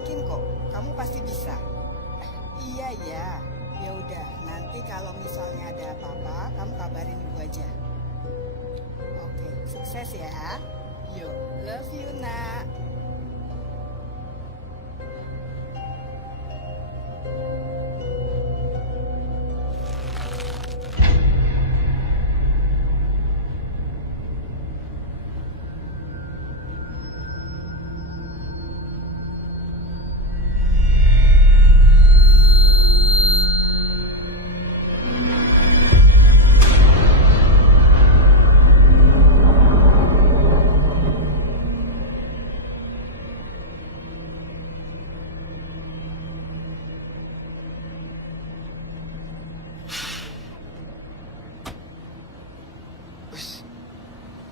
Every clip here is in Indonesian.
yakin kok, kamu pasti bisa. Iya ya, ya udah. Nanti kalau misalnya ada apa-apa, kamu kabarin ibu aja. Oke, sukses ya. Yo, love you nak.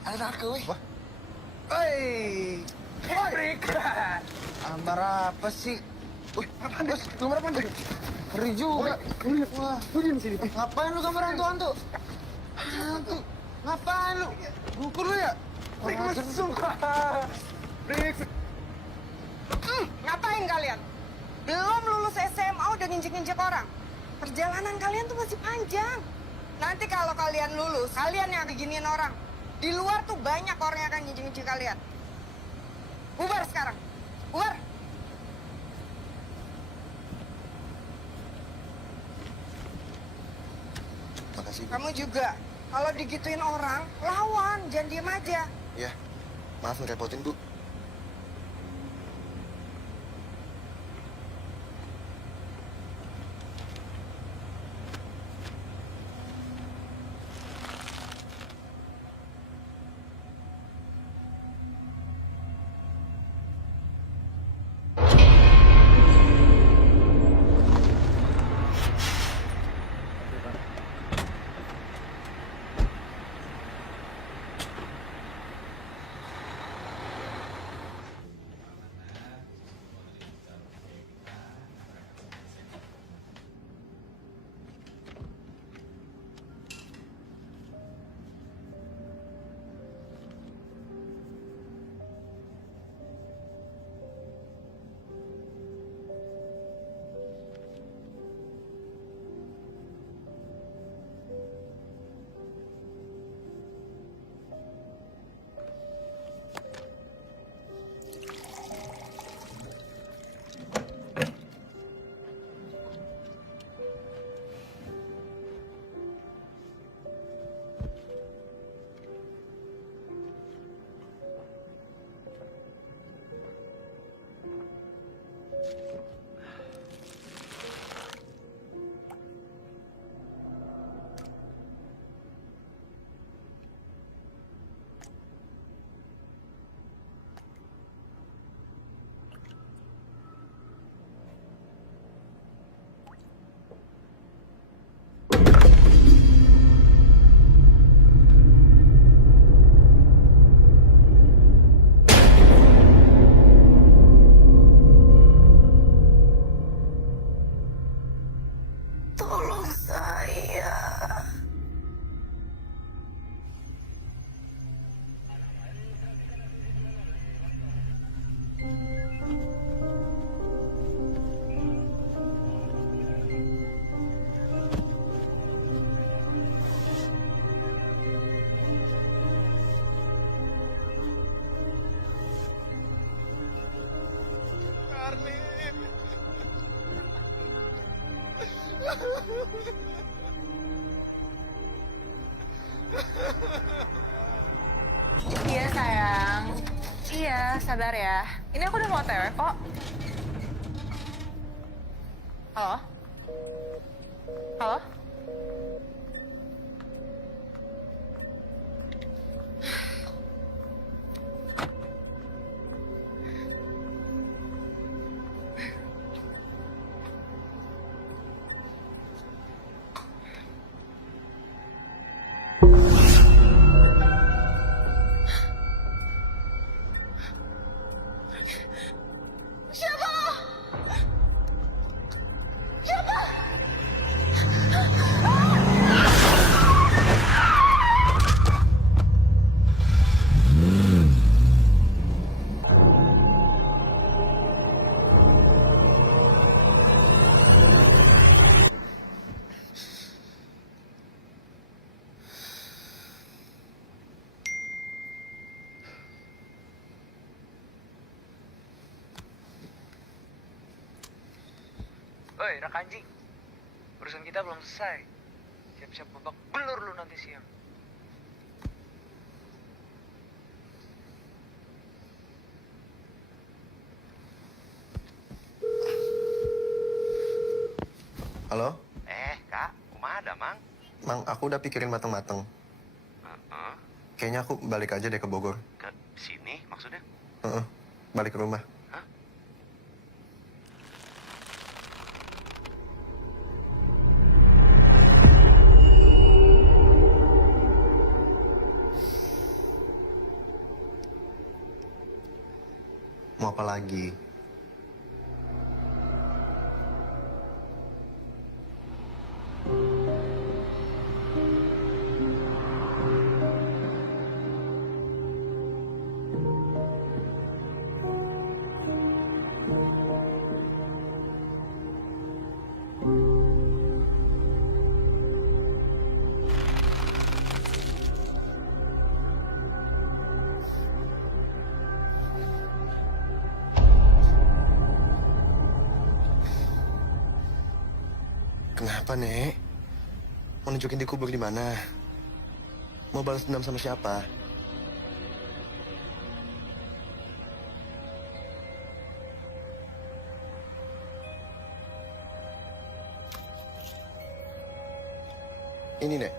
Ada naga, weh. Wah. Hei, Prik. Ambar apa sih? Wih, bos, gambar apa nih? Ngeri juga. Wah, lu di sini. Ngapain lu gambar hantu-hantu? Hantu? Ngapain lu? Gugur lu ya? Prik, mesum. Prik. Ngapain kalian? Belum lulus SMA udah nginjek-nginjek orang. Perjalanan kalian tuh masih panjang. Nanti kalau kalian lulus, kalian yang diginiin orang. Di luar tuh banyak orang yang akan nginjek-nginjek kalian. Bubar sekarang. Bubar. Makasih. Kamu juga. Kalau digituin orang, lawan. Jangan diem aja. Ya, maaf ngerepotin, Bu. Tolong saya. Iya sayang, iya sabar ya. Ini aku udah mau OTW kok. Halo? Halo? Siapa? Siapa? Oi, Rakanji. Urusan kita belum selesai. Siap-siap babak belur lu nanti siang. Halo? Kak, kumaha ada, Mang? Mang, aku udah pikirin mateng-mateng. Heeh. Kayaknya aku balik aja deh ke Bogor. Ke sini maksudnya? Heeh, balik ke rumah. Hah? Mau apa lagi? Kenapa, Nek? Mau nunjukin dikubur di mana? Mau balas dendam sama siapa? Ini, Nek.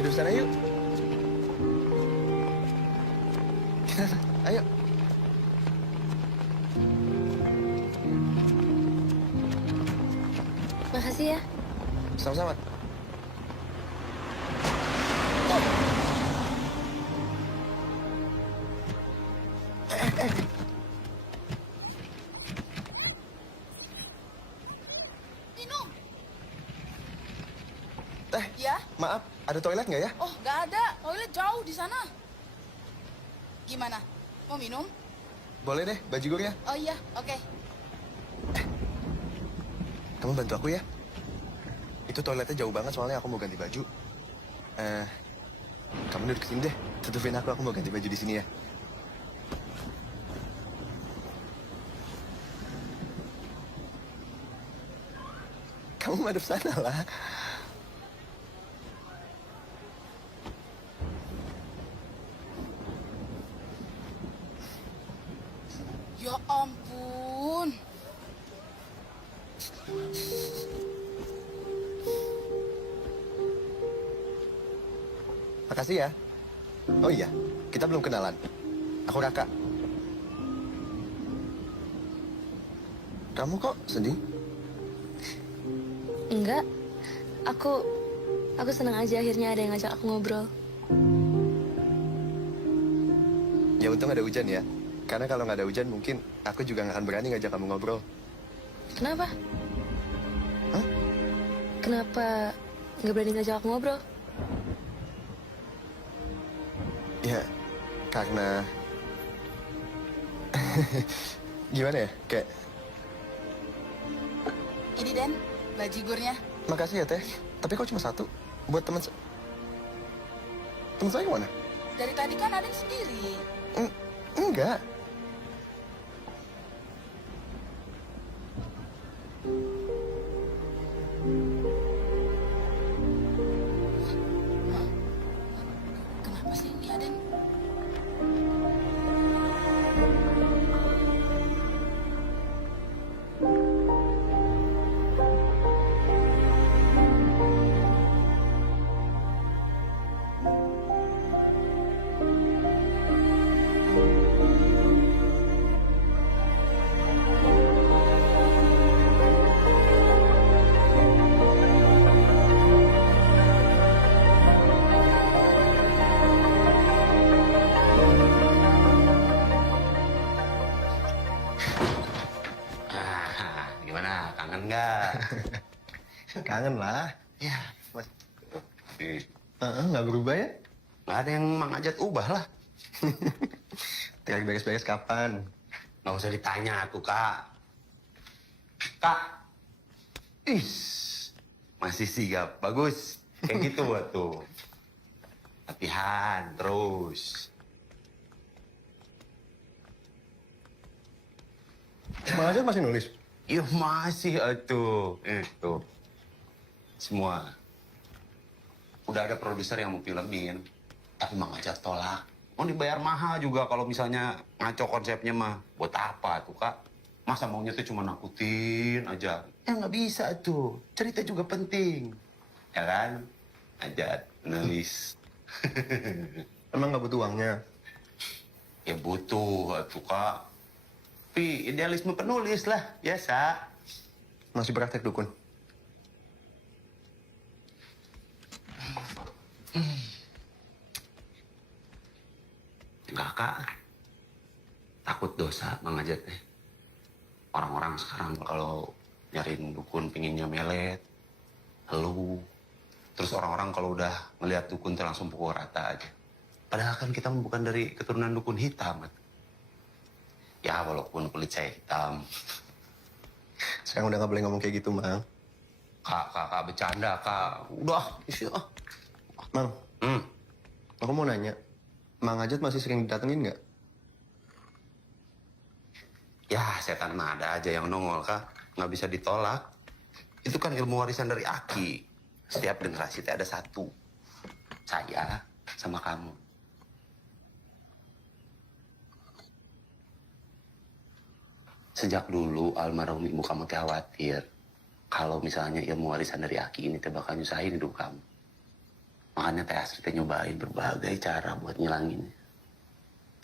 Duduk sana yuk. Ayo. Makasih ya. Sama-sama. Minum. Teh, Ya? maaf, ada toilet nggak ya? Oh, nggak ada. Toilet jauh di sana. Gimana? Mau minum? Boleh deh, bajigur ya. Oh iya, oke. Kamu bantu aku ya. Itu toiletnya jauh banget soalnya aku mau ganti baju. Kamu duduk sini deh. Tutupin aku mau ganti baju di sini ya. Kamu madep sana lah. Ya ampun. Makasih ya. Oh iya, kita belum kenalan. Aku Raka. Kamu kok sedih? Enggak. Aku senang aja akhirnya ada yang ngajak aku ngobrol. Ya untung ada hujan ya. Karena kalau nggak ada hujan mungkin aku juga nggak akan berani ngajak kamu ngobrol. Kenapa? Hah? Kenapa nggak berani ngajak aku ngobrol? Ya, karena... Gimana ya? Kayak... Ini Den, bajigurnya. Makasih ya, Teh. Tapi kok cuma satu? Buat teman... Teman saya kemana? Dari tadi kan ada sendiri. Enggak. Gimana? Kangen nggak? Kangen lah. Ya. Mas, Ih, nggak berubah ya? nggak ada yang Mang Ajat ubah lah. Tinggal beres-beres kapan? Nggak usah ditanya aku, Kak. Kak. Masih sigap. Bagus. Kayak gitu buat tuh. Latihan terus. Mang Ajat masih nulis? Iya masih atuh. Tuh. Semua. Udah ada produser yang mau filmin. Tapi Mang Ajat tolak. Mau dibayar mahal juga kalau misalnya ngaco konsepnya mah. Buat apa tuh, Kak? Masa maunya tuh cuma nakutin aja. Ya nggak bisa tuh. Cerita juga penting. Ya kan? Ajat nulis. Emang nggak butuh uangnya? Ya butuh tuh, Kak. Tapi idealisme penulis lah. Biasa. Masih praktek dukun? Enggak, Kak. Takut dosa Mang Ajat teh. Orang-orang sekarang kalau nyariin dukun pinginnya melet, helu. Terus orang-orang kalau udah ngelihat dukun tuh langsung pukul rata aja. Padahal kan kita bukan dari keturunan dukun hitam. Ya walaupun kulit saya hitam. Sekarang udah nggak boleh ngomong kayak gitu, Mang. Kak, bercanda, Kak. Udah, isi ah. Mang, Hmm. aku mau nanya. Mang Ajat masih sering didatengin nggak? Ya, setan mah ada aja yang nongol, Kak. Nggak bisa ditolak. Itu kan ilmu warisan dari Aki. Setiap generasi teh ada satu. Saya sama kamu. Sejak dulu almarhum ibu kamu teh khawatir. Kalau misalnya ilmu warisan dari Aki ini teh bakal nyusahin hidup kamu. Makanya teh Astrid teh nyobain berbagai cara buat ngilanginnya.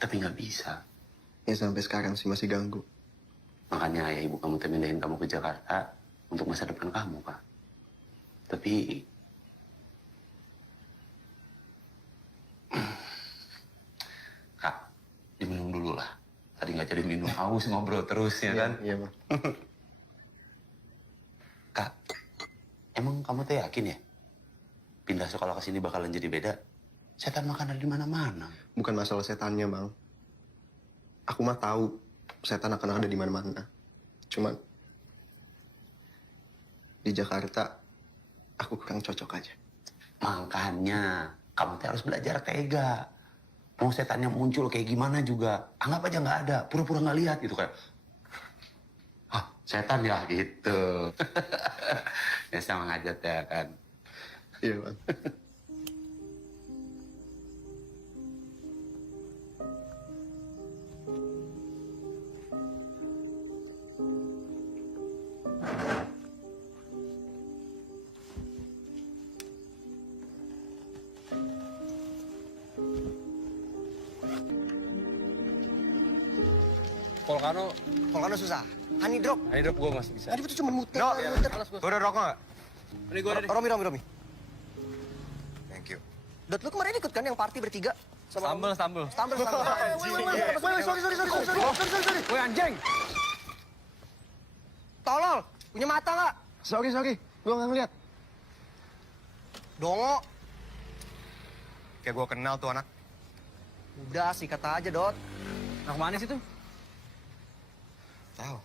Tapi nggak bisa. Ya sampai sekarang sih masih ganggu. Makanya ayah ibu kamu teh mindahin kamu ke Jakarta untuk masa depan kamu, Kak. Tapi Kak, diminum dulu lah. Tadi nggak jadi minum, haus ngobrol terus ya kan? Iya, Mang. Kak, emang kamu teh yakin ya? Pindah sekolah ke sini bakalan jadi beda? Setan makan ada di mana-mana. Bukan masalah setannya, Mang. Aku mah tahu setan akan ada di mana-mana. Cuman di Jakarta aku kurang cocok aja. Makanya kamu teh harus belajar tega. Mau setannya muncul kayak gimana juga, anggap aja nggak ada, pura-pura nggak lihat gitu kayak. Ah, setan ya gitu. Ya sama ngajat ya kan. Iya, Bang. Volcano susah. Honey drop. Ini drop gue masih bisa. Tadi itu cuma muter. No, muter. Gue udah rokok nggak? Ini gue deh. Romi. Thank you. Dot, lu kemarin ikut kan yang party bertiga? Sambel. Stumble. Sorry. Woi anjing! Tolol, punya mata nggak? Sorry. Gua nggak ngeliat. Dongo. Kayak gua kenal tuh anak. Udah sih kata aja, Dot. Anak manis itu? Tahu.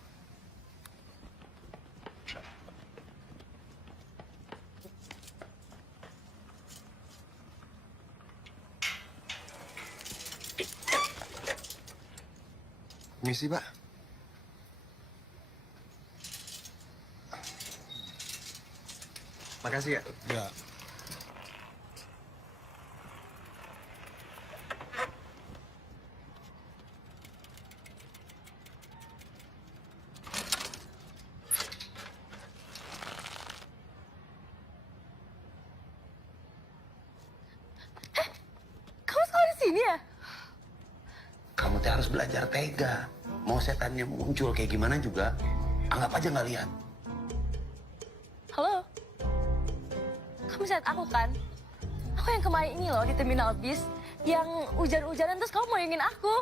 Misi, Pak. Makasih ya. Ya. Kamu sekolah di sini ya? Kamu teh harus belajar tega. Mau setannya muncul kayak gimana juga, anggap aja nggak lihat. Halo? Kamu lihat aku kan? Aku yang kemarin ini loh di terminal bis. Yang hujan-hujanan terus kamu mau ingin aku.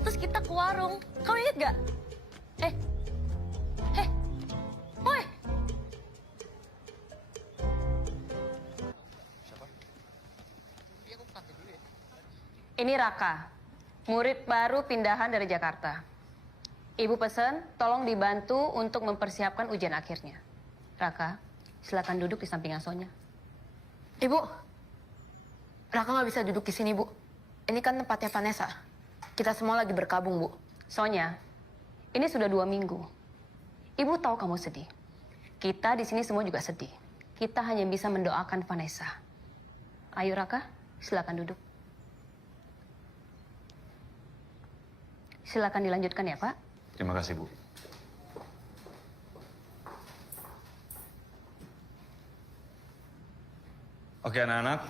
Terus kita ke warung. Kamu inget gak? Ini Raka, murid baru pindahan dari Jakarta. Ibu pesen, tolong dibantu untuk mempersiapkan ujian akhirnya. Raka, silakan duduk di samping Sonya. Ibu, Raka nggak bisa duduk di sini, Bu. Ini kan tempatnya Vanessa. Kita semua lagi berkabung, Bu. Sonya, ini sudah 2 minggu. Ibu tahu kamu sedih. Kita di sini semua juga sedih. Kita hanya bisa mendoakan Vanessa. Ayo Raka, silakan duduk. Silakan dilanjutkan ya, Pak. Terima kasih, Bu. Oke anak-anak,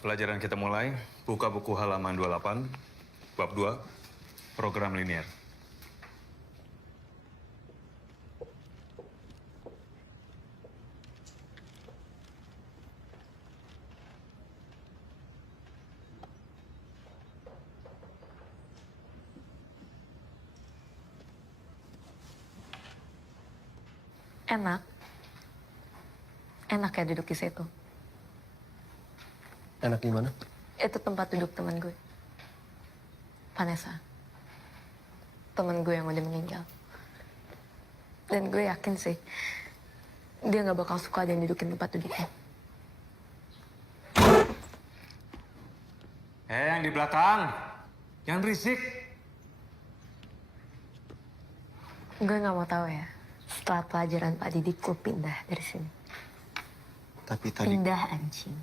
pelajaran kita mulai. Buka buku halaman 28, bab 2, program linier. Enak. Enak ya duduk di situ. Enak gimana? Itu tempat duduk teman gue. Vanessa. Teman gue yang udah meninggal. Dan gue yakin sih, dia nggak bakal suka ada yang dudukin tempat duduknya. Yang di belakang, jangan berisik. Gue nggak mau tahu ya, setelah pelajaran Pak Didik, gue pindah dari sini. Tapi tadi... Pindah anjing.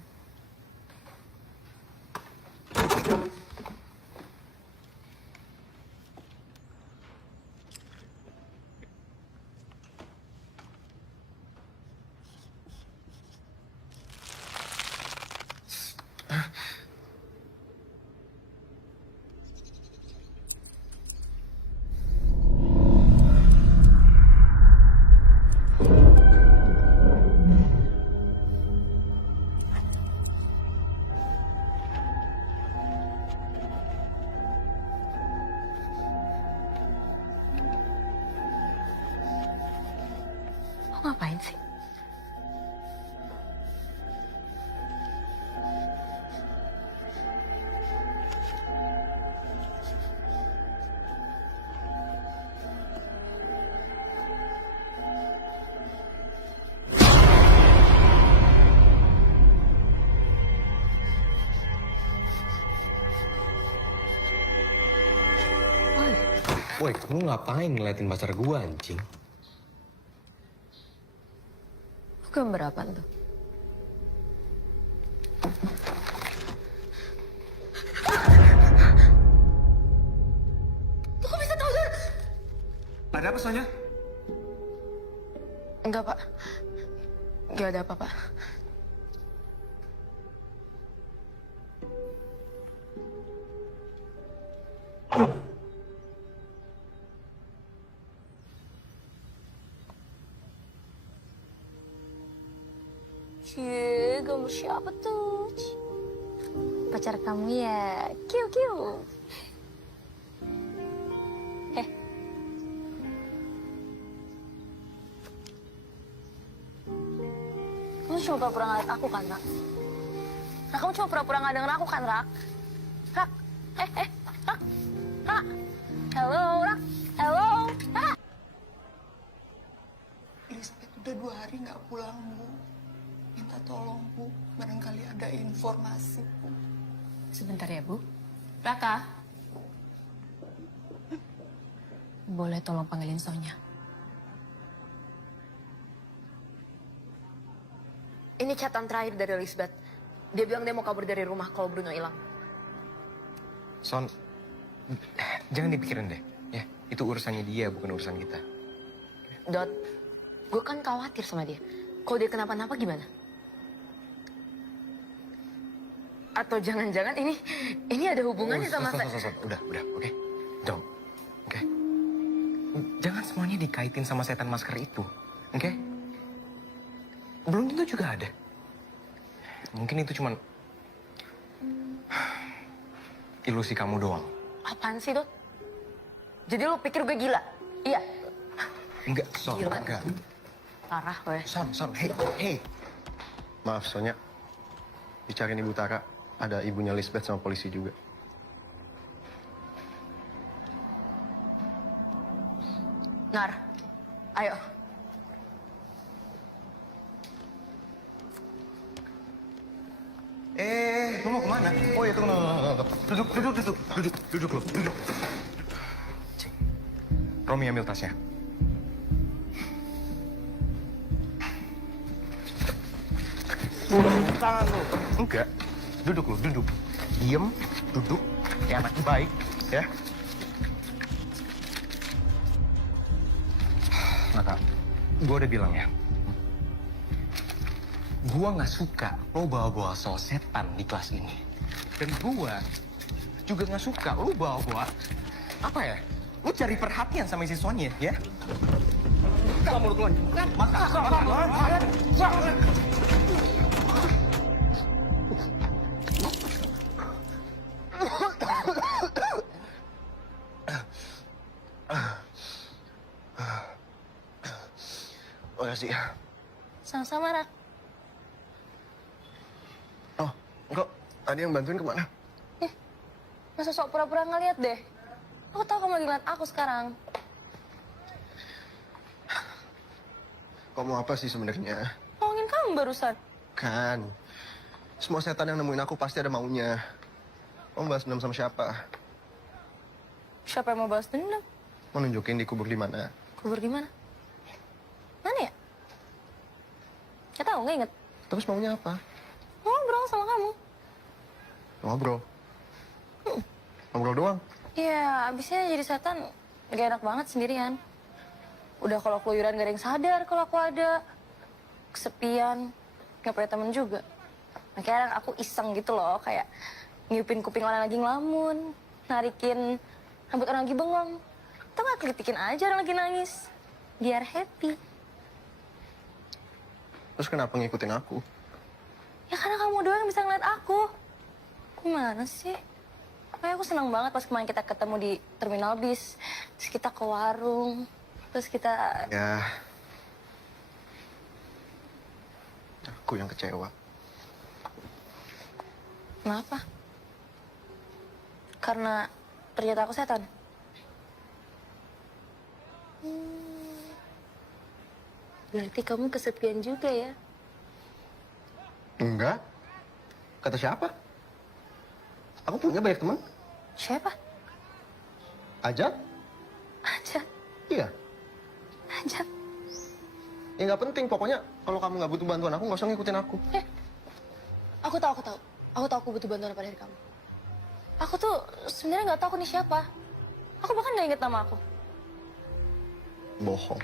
Lo ngapain sih? Woi, kamu ngapain ngeliatin pacar gua, anjing? Lo gambar apaan tuh? Lo kok bisa tahu, Dar? Ada apa Sonya? Enggak, Pak. Enggak ada apa-apa. Cie, gambar siapa tuh? Pacar kamu ya? Kiu. Kamu cuma pura-pura ngeliat aku kan, Rak? Rak, kamu cuma pura-pura nggak denger aku kan, Rak? Rak, Rak, Rak. Halo, Rak. Halo, Rak. Lisbeth udah 2 hari nggak pulang, Bu. Minta tolong, Bu. Barangkali ada informasi, Bu. Sebentar ya, Bu. Raka. Boleh tolong panggilin Sonya? Ini catatan terakhir dari Lisbeth. Dia bilang dia mau kabur dari rumah kalau Bruno hilang. Son, jangan dipikirin deh. Ya, itu urusannya dia, bukan urusan kita. Dot, gue kan khawatir sama dia. Kalau dia kenapa-napa gimana? Atau jangan-jangan ini ada hubungannya sama saya? Son, udah, oke? Dong, oke? Jangan semuanya dikaitin sama setan masker itu, oke? Belum tentu juga ada. Mungkin itu cuman ilusi kamu doang. Apaan sih, Dot? Jadi lo pikir gue gila? Iya. Enggak, Son, Gila. enggak. Parah, gue. Son, hey. Maaf, Sonya. Dicariin Ibu Tara. Ada ibunya Lisbeth sama polisi juga. Nar, ayo. Lu mau kemana? Oh iya, tunggu. Duduk lo, duduk. Cing. Romi ambil tasnya. Tangan lu. Enggak. Duduk lo, duduk. Diem, duduk. Kayak anak baik, ya. Nata, gue udah bilang ya. Gua nggak suka lo bawa-bawa soal setan di kelas ini. Dan gua juga nggak suka lo bawa-bawa apa ya? Lo cari perhatian sama siswanya, ya? Kamu keluar. Oh ya sih. Sama-sama, Rak. Oh, enggak. Tadi yang bantuin kemana? Masa sok pura-pura ngeliat deh. Aku tahu kamu lagi ngeliat aku sekarang. Kau mau apa sih sebenarnya? Ngomongin kamu barusan. Kan, semua setan yang nemuin aku pasti ada maunya. Kamu balas dendam sama siapa? Siapa yang mau balas dendam? Mau nunjukin dikubur di mana? Kubur di mana? Mana ya? Gak tahu, nggak inget. Terus maunya apa? Ngobrol sama kamu. Ngobrol. Ngobrol doang. Iya, abisnya jadi setan gak enak banget sendirian. Udah kalau keluyuran gak ada yang sadar kalau aku ada. Kesepian, gak punya temen juga. Makanya aku iseng gitu loh, kayak ngiupin kuping orang lagi ngelamun, narikin rambut orang lagi bengong. Atau gak kelitikin aja orang lagi nangis. Biar happy. Terus kenapa ngikutin aku? Ya karena kamu doang yang bisa ngeliat aku. Gimana sih? Makanya aku senang banget pas kemarin kita ketemu di terminal bis. Terus kita ke warung. Terus kita... Ya, aku yang kecewa. Kenapa? Karena ternyata aku setan. Berarti kamu kesepian juga ya? Enggak. Kata siapa? Aku punya banyak teman. Siapa? Ajat? Ajat. Iya. Ajat. Ya nggak penting. Pokoknya kalau kamu nggak butuh bantuan aku, nggak usah ngikutin aku. Aku tahu. Aku tahu aku butuh bantuan apa dari kamu. Aku tuh sebenarnya nggak tahu aku nih siapa. Aku bahkan nggak inget nama aku. Bohong.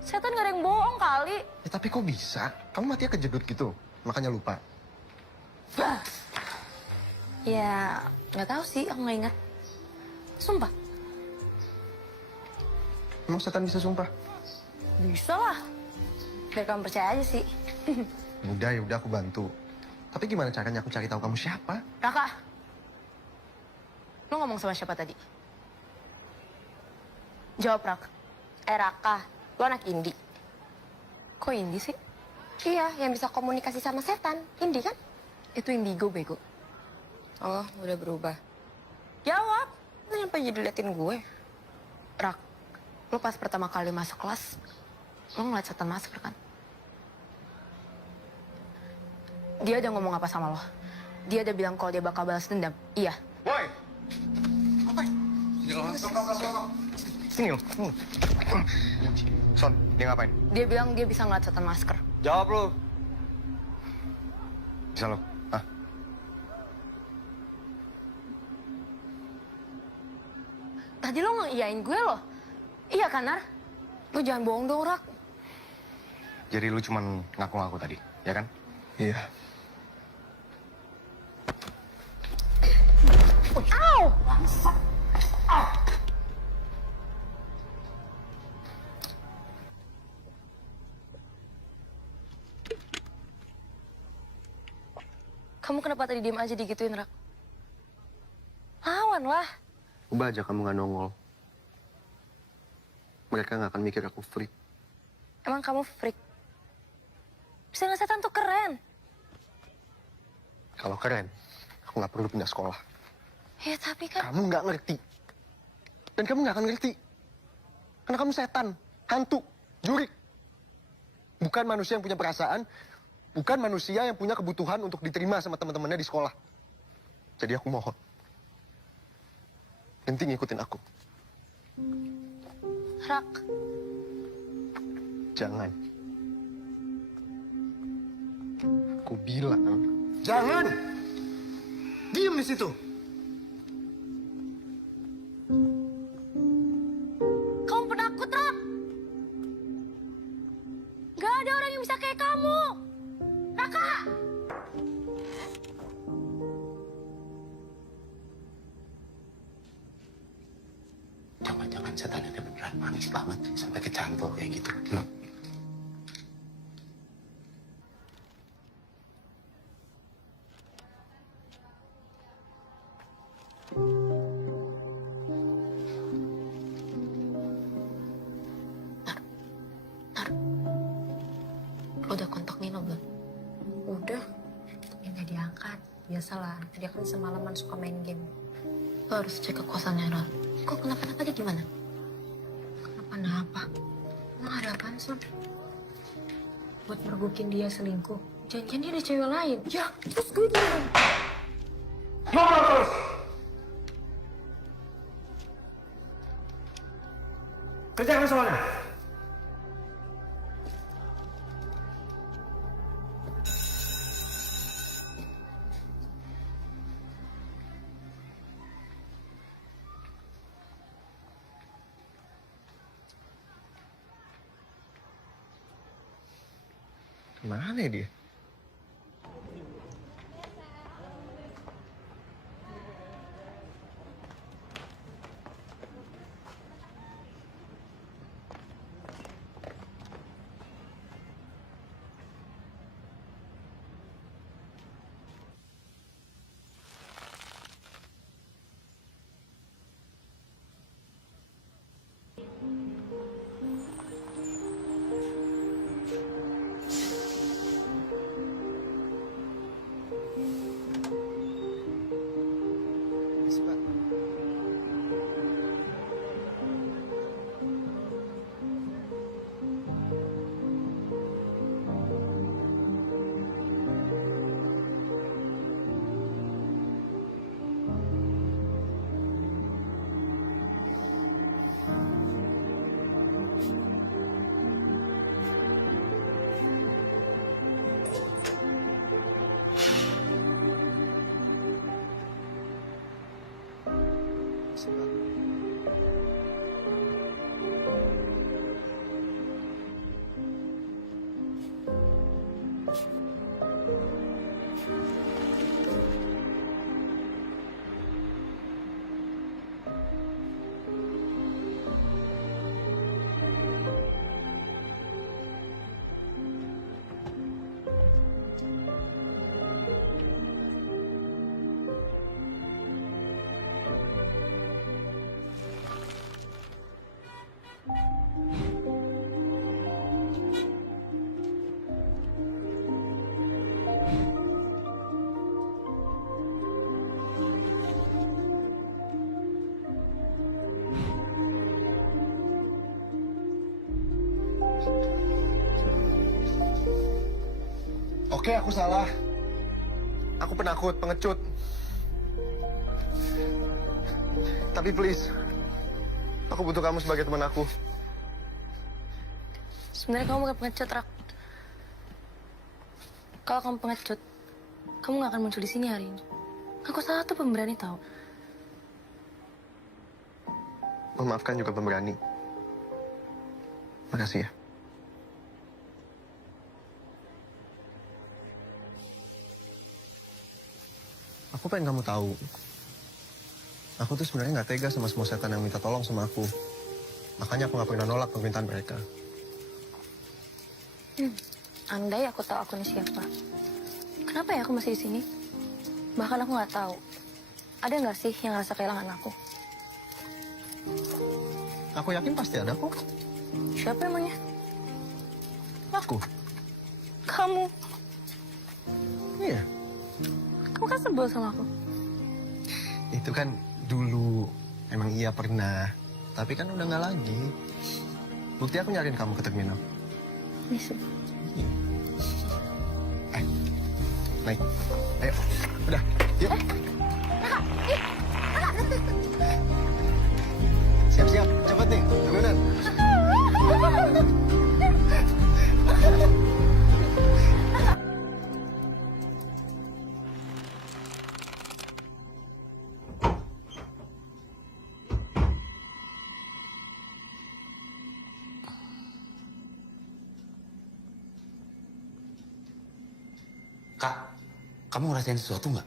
Setan gak ada yang bohong kali. Ya, tapi kok bisa? Kamu matinya kejedut gitu, makanya lupa. Ya, nggak tahu sih, aku nggak ingat. Sumpah. Emang setan bisa sumpah? Bisa lah. Biar kamu percaya aja sih. Ya udah aku bantu. Tapi gimana caranya aku cari tahu kamu siapa? Raka. Lo ngomong sama siapa tadi? Jawab, Raka. Raka. Lo anak Indi. Kok Indi sih? Iya, yang bisa komunikasi sama setan. Indi kan? Itu indigo, bego. Oh, udah berubah. Jawab. Kenapa jadi liatin gue? Rak, lo pas pertama kali masuk kelas, lo ngeliat setan masuk kan? Dia udah ngomong apa sama lo? Dia udah bilang kalau dia bakal balas dendam. Iya. Boy! Apa? Sini lo. Son, dia ngapain? Dia bilang dia bisa ngeliat setan masker. Jawab lu. Bisa lo? Hah? Tadi lo ngeiyain gue loh. Iya kan, Nar? Lo jangan bohong dong, Rak. Jadi lu cuman ngaku-ngaku tadi, ya kan? Iya. Au! Bangsa. Au! Kamu kenapa tadi diem aja digituin, Rak? Lawan lah. Coba aja kamu nggak nongol. Mereka nggak akan mikir aku freak. Emang kamu freak? Bisa ngeliat setan tuh keren. Kalau keren, aku nggak perlu pindah sekolah. Ya tapi kan... Kamu nggak ngerti. Dan kamu nggak akan ngerti. Karena kamu setan, hantu, jurik. Bukan manusia yang punya perasaan, bukan manusia yang punya kebutuhan untuk diterima sama teman-temannya di sekolah. Jadi aku mohon, berhenti ngikutin aku. Rak, Jangan. Aku bilang, jangan! Diam di situ! kamu penakut, Rak. Gak ada orang yang bisa kayak kamu. Raka! Jangan-jangan setan ini beneran manis banget sampai kecantol kayak gitu. Lo udah kontak Nino belum? Udah. Ya nggak diangkat. Biasalah, dia kan semalaman suka main game. Lo harus cek ke kosannya, Ral. Kok kenapa-napa dia gimana? Kenapa-napa? Emang ada apaan, Son? Buat mergokin dia selingkuh. Jangan-jangan dia ada cewek lain. Ya, terus gue gimana? Kerjakan soalnya. Kemana ya dia? Oke, aku salah. Aku penakut, pengecut. Tapi please, aku butuh kamu sebagai teman aku. Sebenarnya kamu bukan pengecut, Rak. Kalau kamu pengecut, kamu gak akan muncul di sini hari ini. Aku salah tuh pemberani tahu. Memaafkan juga pemberani. Makasih ya. Aku pengen kamu tahu. Aku tuh sebenarnya nggak tega sama semua setan yang minta tolong sama aku. Makanya aku nggak pernah nolak permintaan mereka. Andai aku tahu aku ini siapa. Kenapa ya aku masih di sini? Bahkan aku nggak tahu. Ada nggak sih yang ngerasa kehilangan aku? Aku yakin pasti ada kok. Siapa emangnya? Aku. Kamu. Iya. Kamu kan sebel sama aku. Itu kan dulu emang iya pernah. Tapi kan udah nggak lagi. Bukti aku nyariin kamu ke terminal. Bisa. Naik. Ayo. Udah. Yuk. Siap-siap. Cepet nih. Terminal. Kak, kamu ngerasain sesuatu nggak?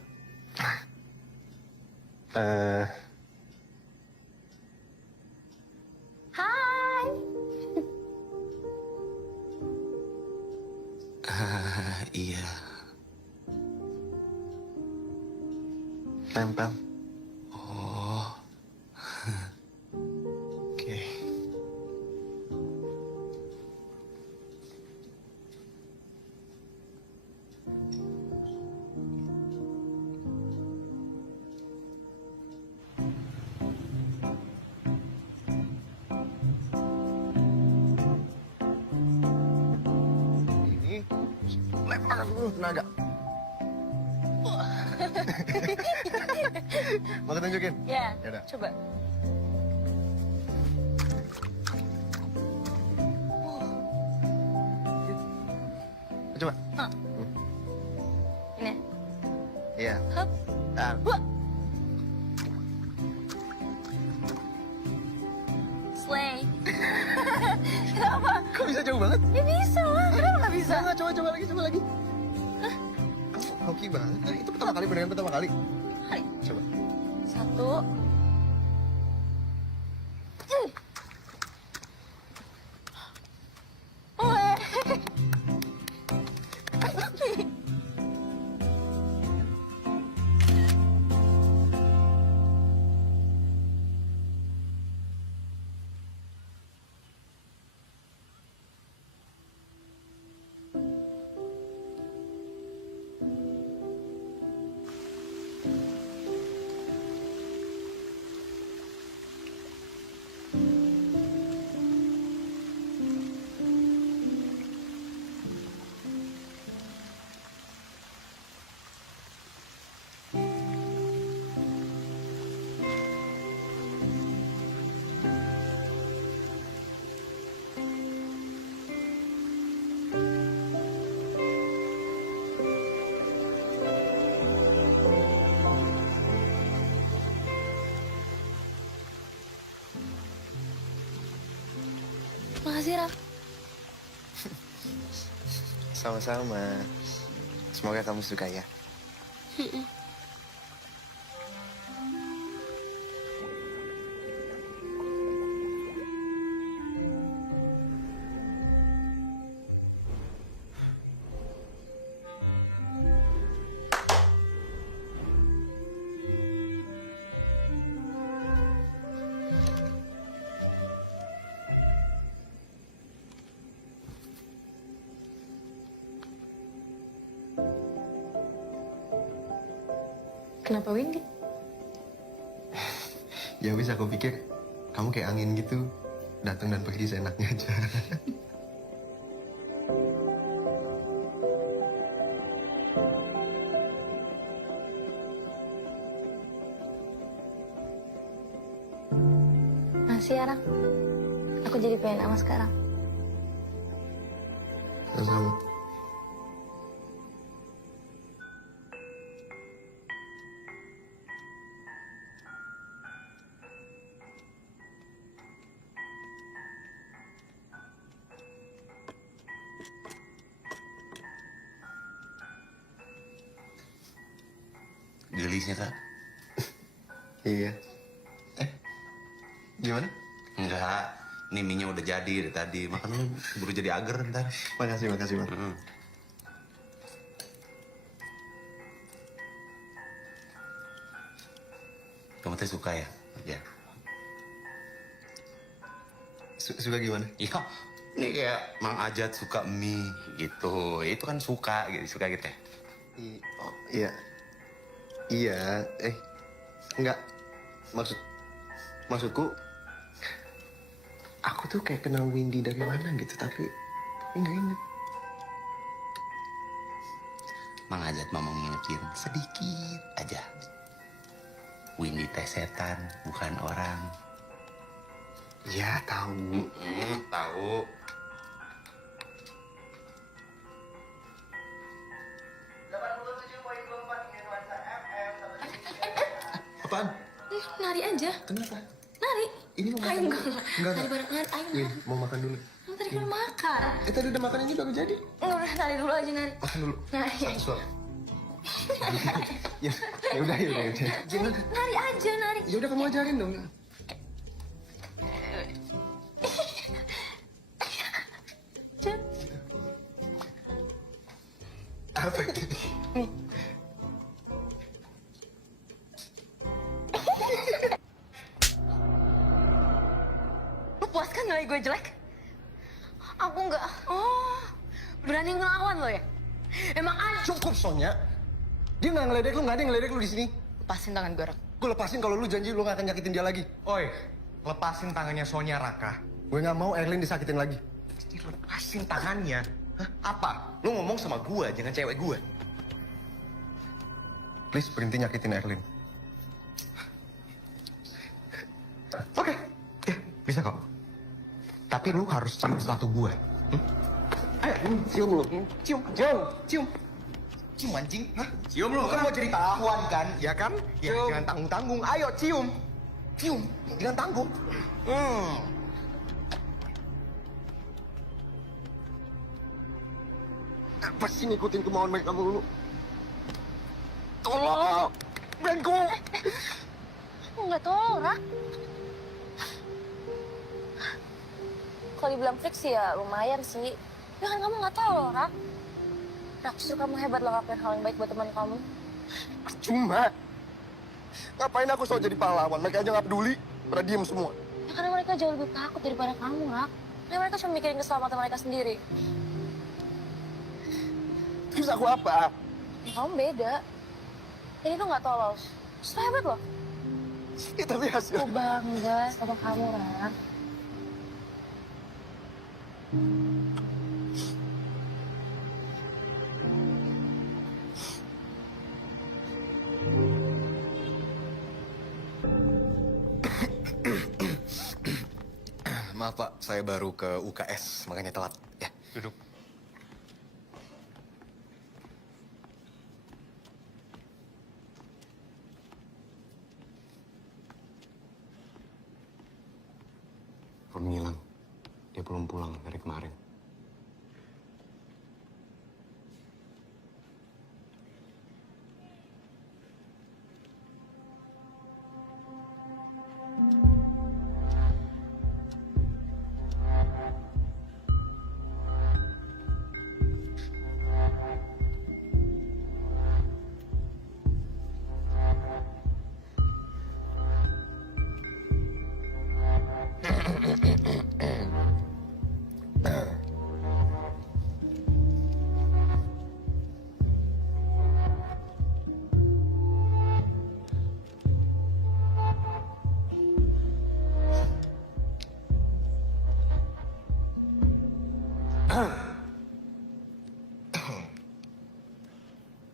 Hai. Iya. Tempel. Oh, Oke. Ini lempar dulu tenaga. Mau kita tunjukin? Ya, Yaudah. coba. Coba. Ini. Iya. Hup. Dan. Slay. Kok bisa jauh banget? Ya bisa lah, kenapa nggak bisa? Bisa, coba lagi, coba lagi. Kamu hoki banget. Itu pertama kali, beneran pertama kali. Hai. Coba. 1. Weh. Makasih, Rak. Sama-sama. Semoga kamu suka ya. Kenapa Windy? Ya wis, aku pikir kamu kayak angin gitu. Datang dan pergi seenaknya aja. Masih ya, Rak. Aku jadi pengen sama sekarang. Sama-sama. gelisnya Kak. Iya. Gimana? Enggak, ini mie-nya udah jadi dari tadi. Makan lu buru jadi agar ntar. Makasih, Bang. Kamu teh suka ya? Ya. Suka gimana? Iya, ini kayak Mang Ajat suka mie gitu. Itu kan suka gitu ya. Oh, iya. Iya, enggak. Maksudku Aku tuh kayak kenal Windy dari mana gitu, tapi nggak inget. Mang Ajat mau ngingetin sedikit aja. Windy teh setan, bukan orang. Ya tahu. Tahu. Apaan? Nari aja. Kenapa? Nari. Ini mau makan Ayo, dulu? Enggak. Nari bareng nari. Ayo, Win, nari. mau makan dulu. Tadi kan makan. Tadi udah makan ini baru jadi. Enggak udah, nari dulu aja, nari. Makan dulu. Nari. Satu suap. Ya udah. Jangan. Nari aja, nari. Ya udah kamu ajarin dong. Apa ini? Lu puas kan nilai gue jelek? Aku enggak. Oh, berani ngelawan lo ya? Emang aneh. Cukup, Sonya. Dia nggak ngeledek lu, nggak ada yang ngeledek lu di sini. Lepasin tangan gue, Rak. Gue lepasin kalau lu janji lu nggak akan nyakitin dia lagi. Oi, lepasin tangannya Sonya, Raka. Gue nggak mau Erlin disakitin lagi. Lepasin tangannya. Hah? Apa? Lu ngomong sama gue, jangan cewek gue. Please berhenti nyakitin Erlin. Oke, ya bisa kok. Tapi lu harus cium sepatu gue. Ayo, cium lu. Cium. Cium anjing. Hah? Cium lu. Kan mau jadi pahlawan kan? Ya kan? Ya, jangan tanggung-tanggung. Ayo cium. Cium. Jangan tanggung. Apa sih ngikutin kemauan mereka mulu? Tolong! Bengku! Enggak tahu, Rak. Kalau dibilang freak sih ya lumayan sih. Ya kan kamu nggak tahu loh, Rak. Rak, justru kamu hebat loh ngapain hal yang baik buat teman kamu. Cuma, ngapain aku selalu jadi pahlawan? Mereka aja nggak peduli, pada diem semua. Ya karena mereka jauh lebih takut daripada kamu, Rak. Karena mereka cuma mikirin keselamatan mereka sendiri. Terus aku apa? Ya, kamu beda. Ini tuh nggak tahu loh. Justru hebat loh. Ya, tapi hasil... Aku bangga sama kamu, Rak. Maaf Pak, saya baru ke UKS, makanya telat. Ya, Duduk. Ron ngilang. Dia belum pulang dari kemarin.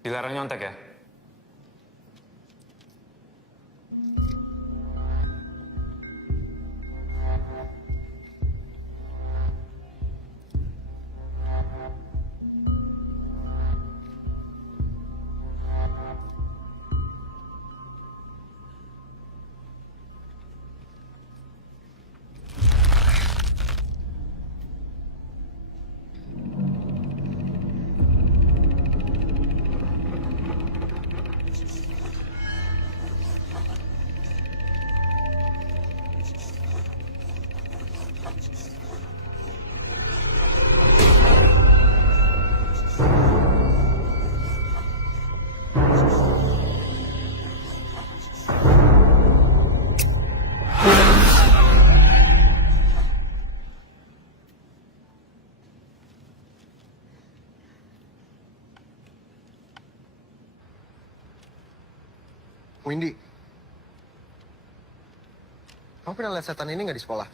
Dilarang nyontek ya? Windy, kamu pernah lihat setan ini nggak di sekolah?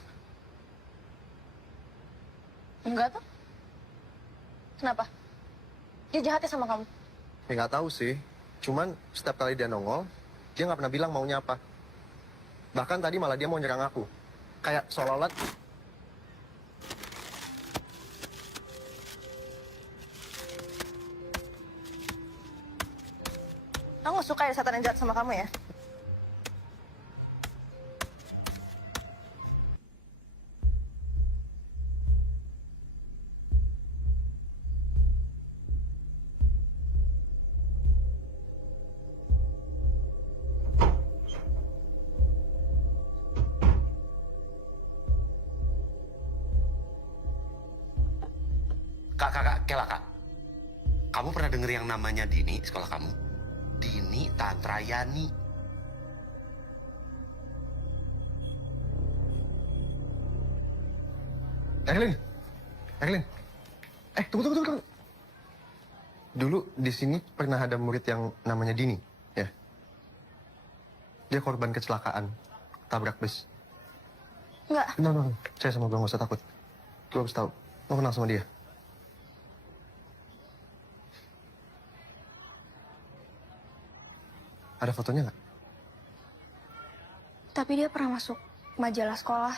Enggak tuh. Kenapa? Dia jahatnya sama kamu? Ya nggak tahu sih. Cuman setiap kali dia nongol, dia nggak pernah bilang maunya apa. Bahkan tadi malah dia mau nyerang aku. Kayak seolah-olah... Kamu suka ya setan yang jahat sama kamu ya? Kak, Kela, Kak. Kamu pernah denger yang namanya Dini di sekolah kamu? Dini Tantrayani. Erlin. Tunggu. Dulu di sini pernah ada murid yang namanya Dini, ya. Dia korban kecelakaan, tabrak bus. Enggak. No. Saya sama gue nggak usah takut. Gue harus tahu. Lo kenal sama dia? Ada fotonya nggak? Tapi dia pernah masuk majalah sekolah,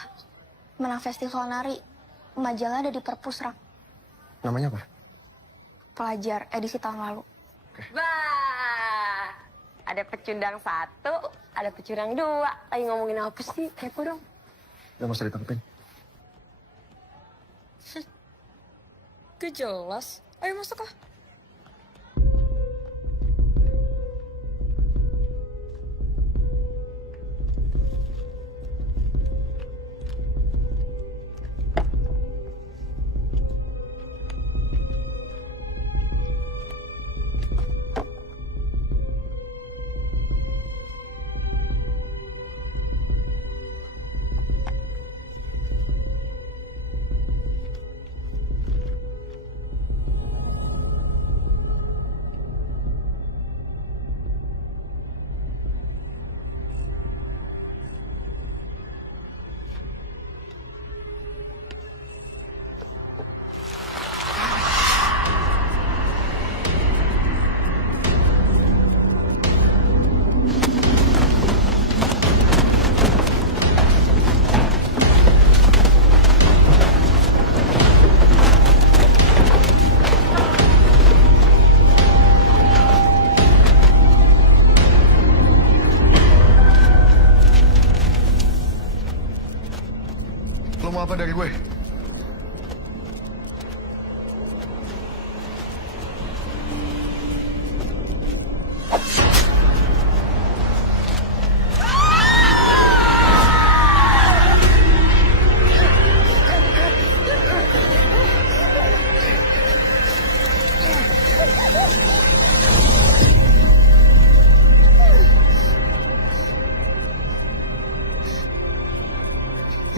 menang festival nari. Majalah ada di perpusrak. Namanya apa? Pelajar edisi tahun lalu. Wah, ada pecundang 1, ada pecundang 2. Lagi ngomongin apa sih? Kepo dong. Udah nggak usah ditangkepin. Gak jelas. Ayo masuk ah. Lo mau apa dari gue?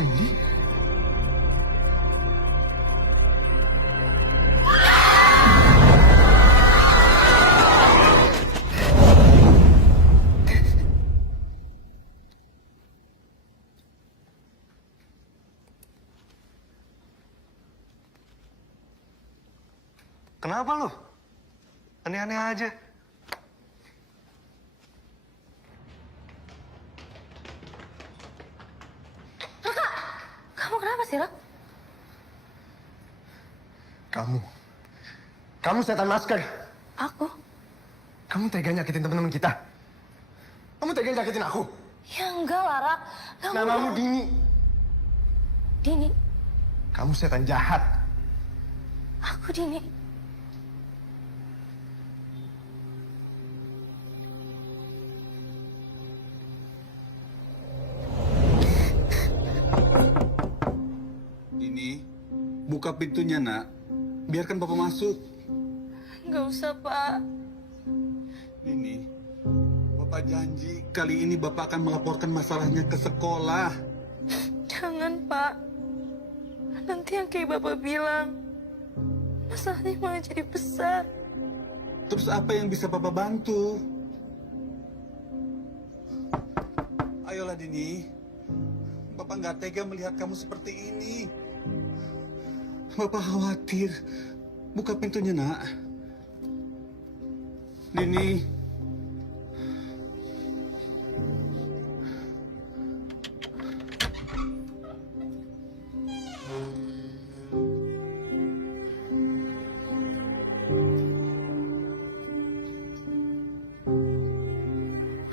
Ini? Kenapa lo? Aneh-aneh aja. Kamu kenapa sih, Rak? Kamu setan masker. Aku? Kamu tega nyakitin teman-teman kita. Kamu tega nyakitin aku. Ya enggak lah, Rak. Kamu... Namamu Dini. Dini? Kamu setan jahat. Aku Dini. Dini, buka pintunya, Nak. Biarkan Bapak masuk. Nggak usah, Pak. Dini, Bapak janji kali ini Bapak akan melaporkan masalahnya ke sekolah. Jangan, Pak. Nanti yang kayak Bapak bilang, masalahnya malah jadi besar. Terus apa yang bisa Bapak bantu? Ayolah, Dini. Bapak nggak tega melihat kamu seperti ini. Bapak khawatir. Buka pintunya, Nak. Dini.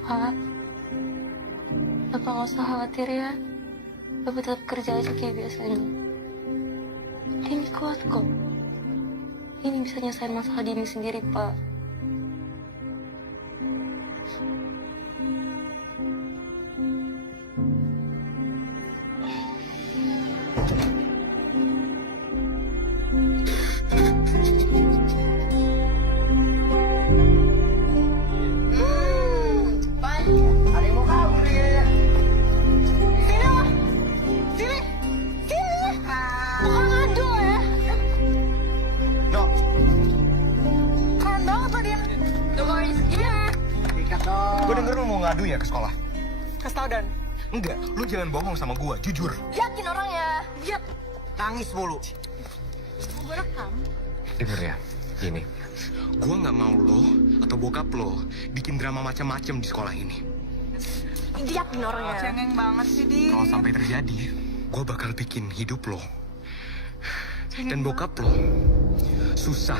Pak, Bapak nggak usah khawatir ya. Bapak tetap kerja aja kayak biasanya. Dini kuat kok. Ini bisa nyelesain masalah Dini sendiri, Pak. Gue denger lu mau ngadu ya ke sekolah? Kasih tau, Dan. Enggak, lu jangan bohong sama gue, jujur. Yakin orangnya. Lihat. Nangis mulu. Gue rekam. Denger ya, gini. Gue nggak mau lo atau bokap lo bikin drama macam-macam di sekolah ini. Yakin orangnya. Cengeng banget sih, Di. Kalau sampai terjadi, gue bakal bikin hidup lo dan bokap lo susah.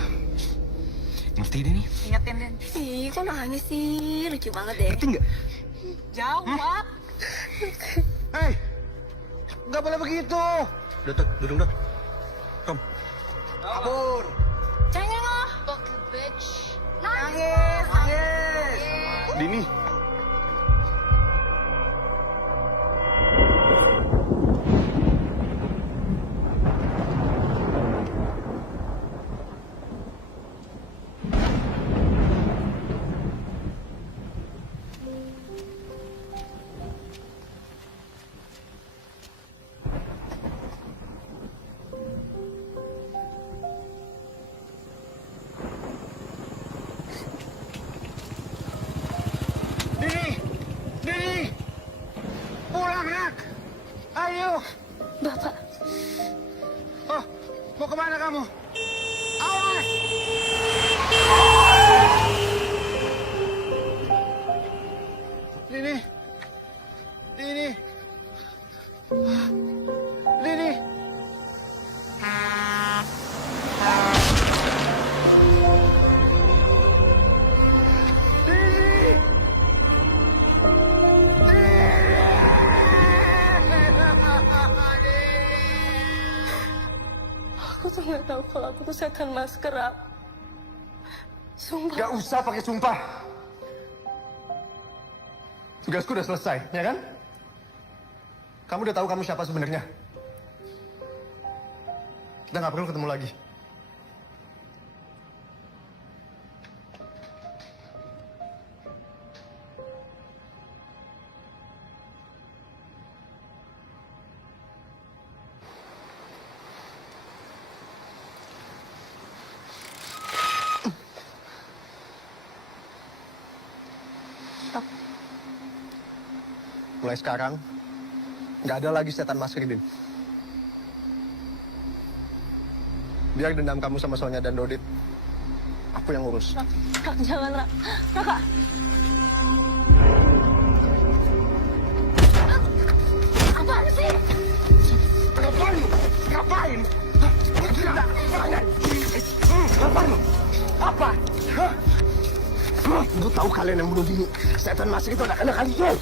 Ngerti ini? Ingetin, Den. Ih, kok nangis sih? Lucu banget deh. Ngerti nggak? Jawab. Hei, nggak boleh begitu. Duduk. Kom. Kabur. Cengeng lah. Nangis. Dini. Dini, pulang, Nak. Ayo. Bapak, Oh, mau kemana kamu? Awas. Dini. aku tuh nggak tahu kalau aku tuh setan masker. Sumpah. Gak usah pakai sumpah. Tugasku udah selesai, ya kan? Kamu udah tahu kamu siapa sebenarnya. Kita nggak perlu ketemu lagi. Mulai sekarang, nggak ada lagi setan masker, Din. Biar dendam kamu sama Sonya dan Dodit, aku yang ngurus. Rak, jangan, Rak. Raka. Apaan sih? Ngapain? Ngapain? Apa? Gue tahu kalian yang bunuh diri. Setan masker itu anak-anak kalian.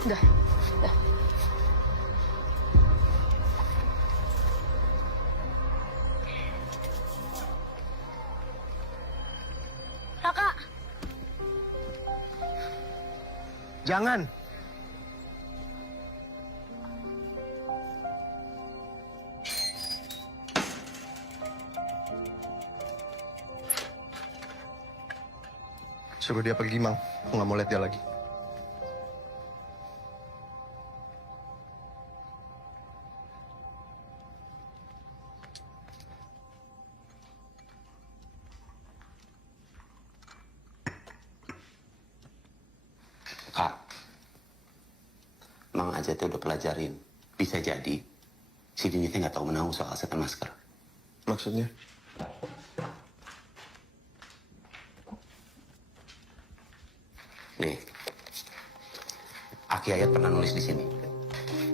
Udah. Raka. Jangan. Suruh dia pergi, Mang. Aku nggak mau lihat dia lagi. Kak, Mang Ajat udah pelajarin. Bisa jadi si Dini nggak tahu menahu soal setan masker. Maksudnya? Nih, Aki Ayat pernah nulis di sini.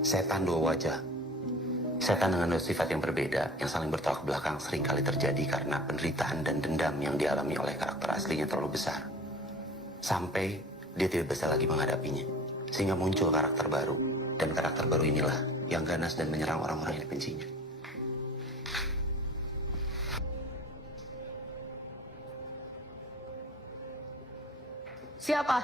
Setan dua wajah. Setan dengan dua sifat yang berbeda, yang saling bertolak belakang seringkali terjadi karena penderitaan dan dendam yang dialami oleh karakter aslinya terlalu besar. Sampai dia tidak bisa lagi menghadapinya. Sehingga muncul karakter baru. Dan karakter baru inilah yang ganas dan menyerang orang-orang yang dibencinya. Siapa?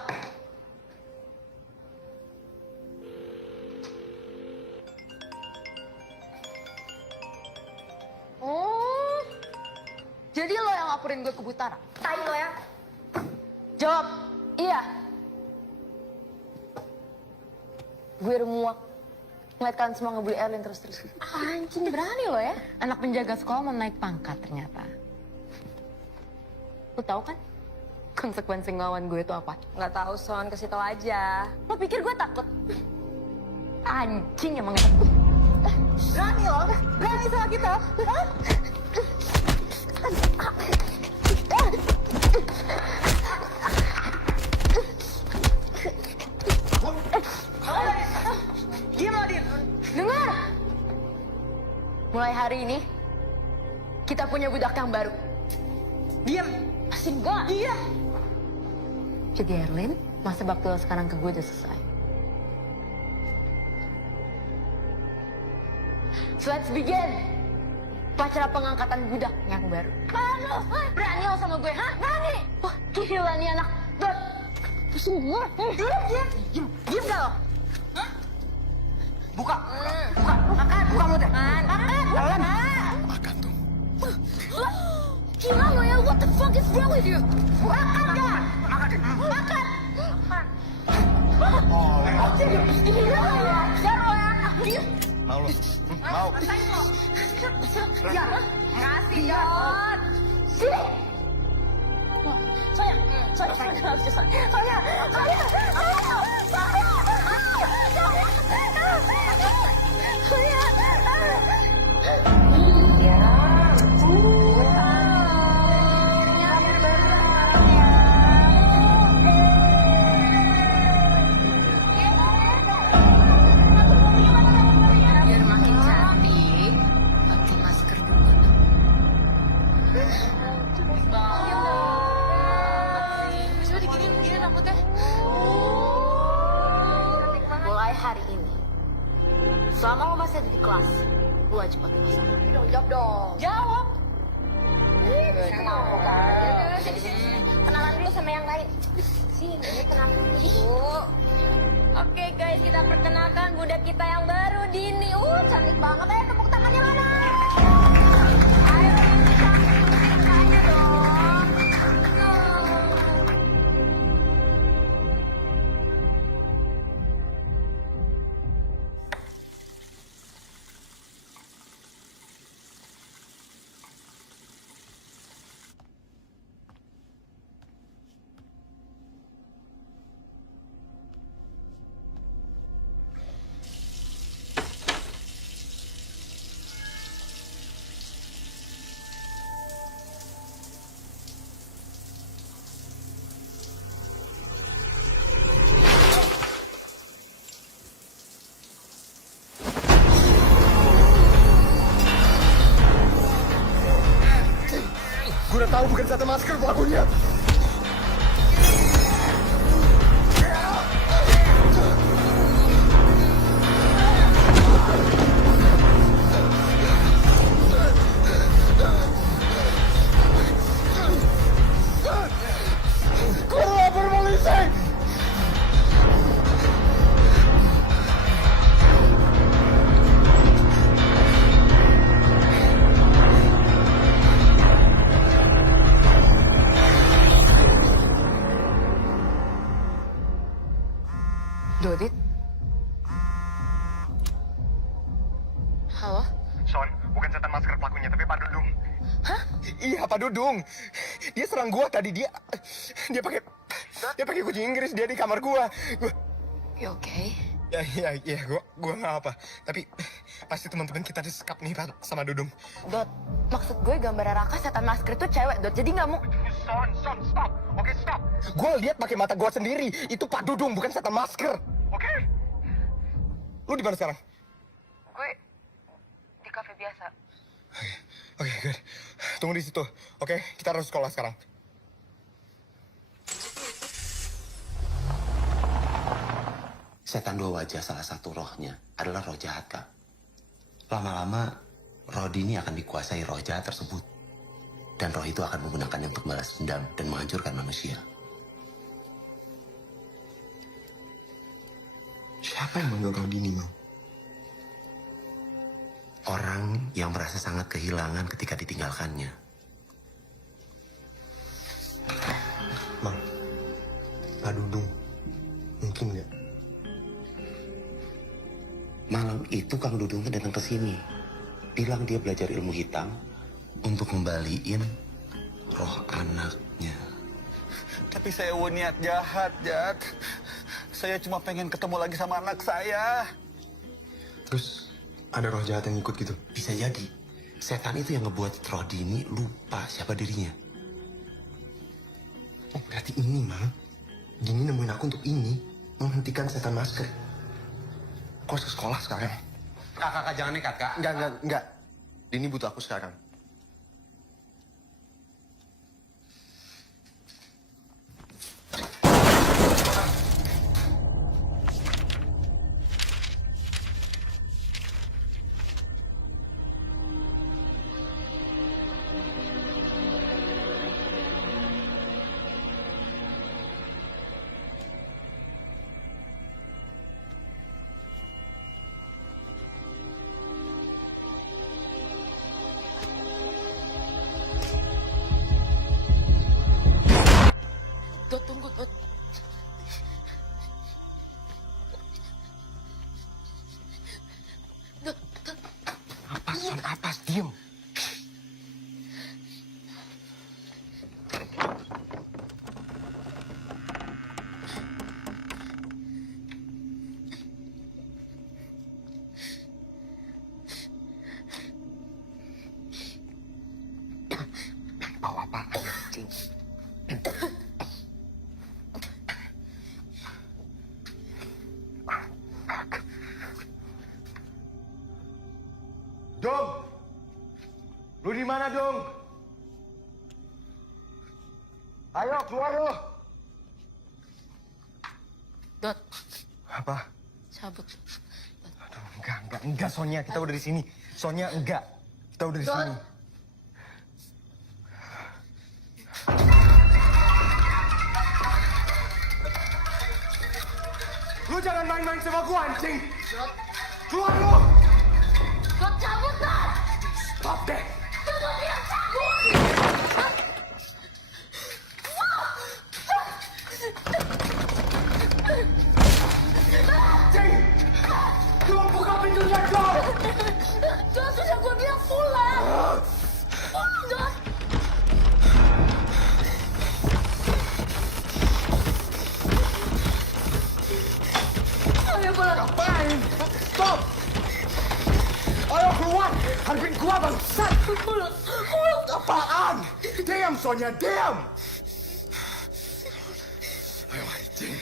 Oh, jadi lo yang laporin gue ke Butara? Tai lo ya? Jawab, iya. Gue udah muak ngeliat kalian semua ngebully Erlin terus-terus. Anjing, berani lo ya? Anak penjaga sekolah mau naik pangkat ternyata. Lo tau kan konsekuensi ngelawan gue itu apa? Nggak tahu, Son. Kasih tau aja. Lo pikir gue takut? Anjing emang. Berani lo? Berani sama kita? Hah? Diam lo, Din. Dengar! Mulai hari ini, kita punya budak yang baru. Diam. Masih enggak? Diam. Jadi Erlin, masa bakti lo sekarang ke gue udah selesai. So let's begin. Upacara pengangkatan budak yang baru. Berani lo sama gue, hah? Berani? Wah, gila nih anak. Pusing gue. Diam gak lo? Buka. Makan. Buka mulutnya. Makan. Makan tuh. Gila lo ya, what the fuck is wrong with you? Makan gak? Makan. Gila lo ya. Jaro ya. Mau lu? Mau? Ya, kasih Jod. Sini. Soalnya. Biar makin cantik, pakai masker dulu. Coba diginin rambutnya. Mulai hari ini, selama lo masih ada di kelas, lo wajib pakai masker. Jawab dong. Jawab. Kenalan dulu sama yang lain. Sini, kenalan dulu. Oke guys, kita perkenalkan budak kita yang baru, Dini. Cantik banget ya, tepuk tangannya mana? Ayo, Dini, tangannya dong. Gue udah tahu bukan satu masker pelakunya. Gue lapor polisi. Dodit? Halo? Son, bukan setan masker pelakunya, tapi Pak Dudung. Hah? Iya, Pak Dudung. Dia serang gua tadi. Dia pakai kucing Inggris. Dia di kamar gua. You okay? Ya, gua nggak apa. Tapi pasti teman-teman kita disekap nih sama Dudung. Dot, maksud gue gambar Raka setan masker itu cewek, Dot. Jadi nggak mau... Son, stop. Oke, stop. Gue lihat pakai mata gue sendiri. Itu Pak Dudung, bukan setan masker. Oke? Lu di mana sekarang? Gue di kafe biasa. Oke, good. Tunggu di situ. Oke, kita harus sekolah sekarang. Setan dua wajah salah satu rohnya adalah roh jahat, Kak. Lama-lama, roh Dini akan dikuasai roh jahat tersebut. Dan roh itu akan menggunakannya untuk balas dendam dan menghancurkan manusia. Siapa yang manggil roh Dini, Mang? Orang yang merasa sangat kehilangan ketika ditinggalkannya. Mang, Pak Dudung. Mungkin nggak? Malam itu Kang Dudung datang ke sini. Bilang dia belajar ilmu hitam untuk ngembaliin roh anaknya. Tapi saya niat jahat, Jat. Saya cuma pengen ketemu lagi sama anak saya. Terus ada roh jahat yang ikut gitu? Bisa jadi. Setan itu yang ngebuat roh Dini lupa siapa dirinya. Oh, berarti ini, Mang. Dini nemuin aku untuk ini. Menghentikan setan masker. Kau harus ke sekolah sekarang. Kakak jangan nekat, Kak. Enggak. Dini butuh aku sekarang. Dot, tunggu, Dot. Dot. Apa? Diem. Bawa apa? Anjing. Dong! Lu di mana, Dong? Ayo, keluar lu! Dot, Apa? cabut. Aduh, enggak, Sonia. Kita udah di sini. Sonia, enggak. Kita udah di sini. Lu jangan main-main sama gua, anjing! Keluar lu! Dot, cabut, Dot! Stop deh! Dot, dia cabut! Anjing! Tolong buka pintunya, Dong! Dot, sudah gue bilang pulang! Dot! Ayo pulang! Ngapain? Stop! Ayo keluar! Hadapin gua, bangsat! Pulang! Apaan? Diam, Sonia, diam! Ayo, anjing.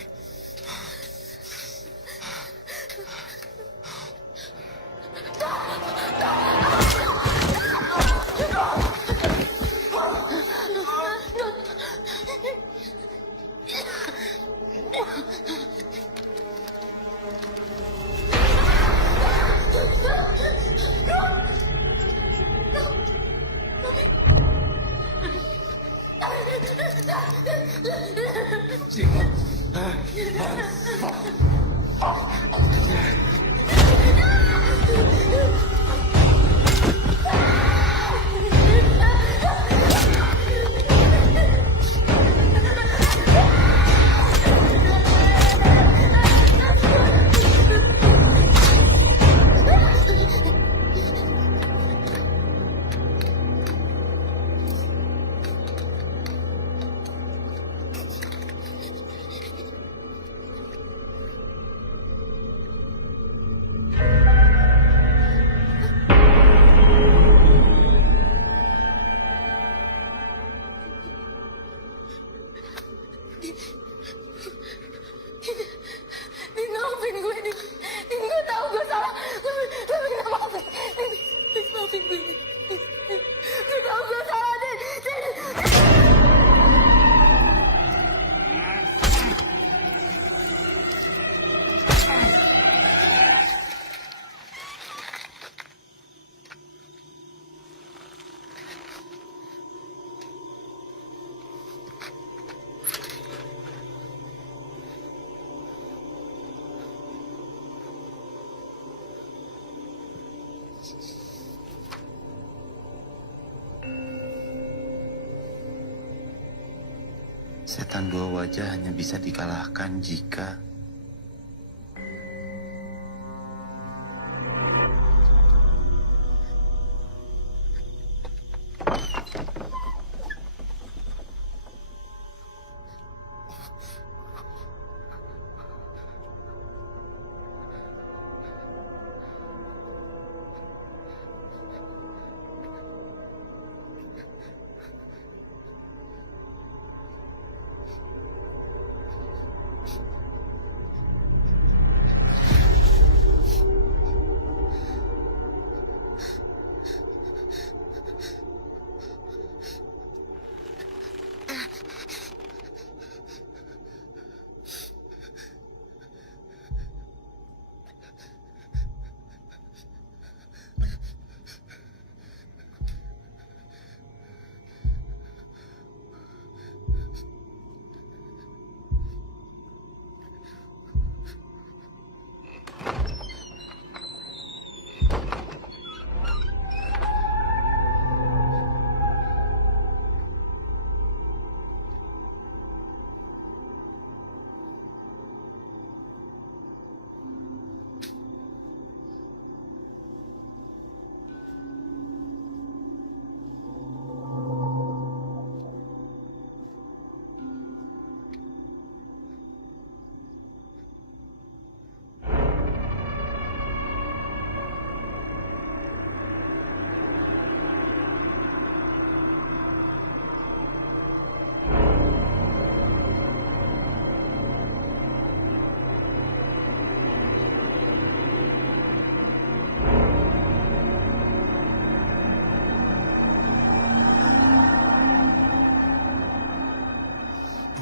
Setan dua wajah hanya bisa dikalahkan jika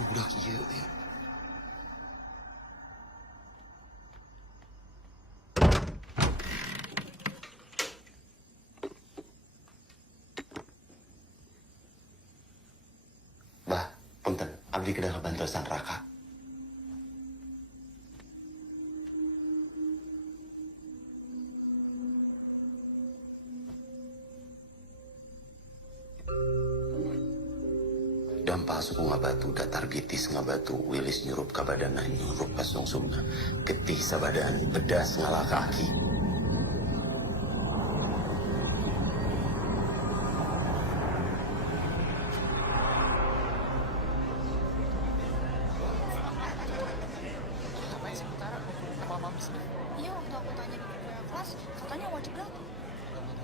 budak ieu ya. Bah, punten, abdi kedah bantuan Raka. Dampal suku ngabatu datar gitis ngabatu wilis nyurup ka badanna nyurup ka sungsumna getih sabadaan bedas ngalah kaki. Iya, waktu aku tanya di kelas, katanya wajib datang.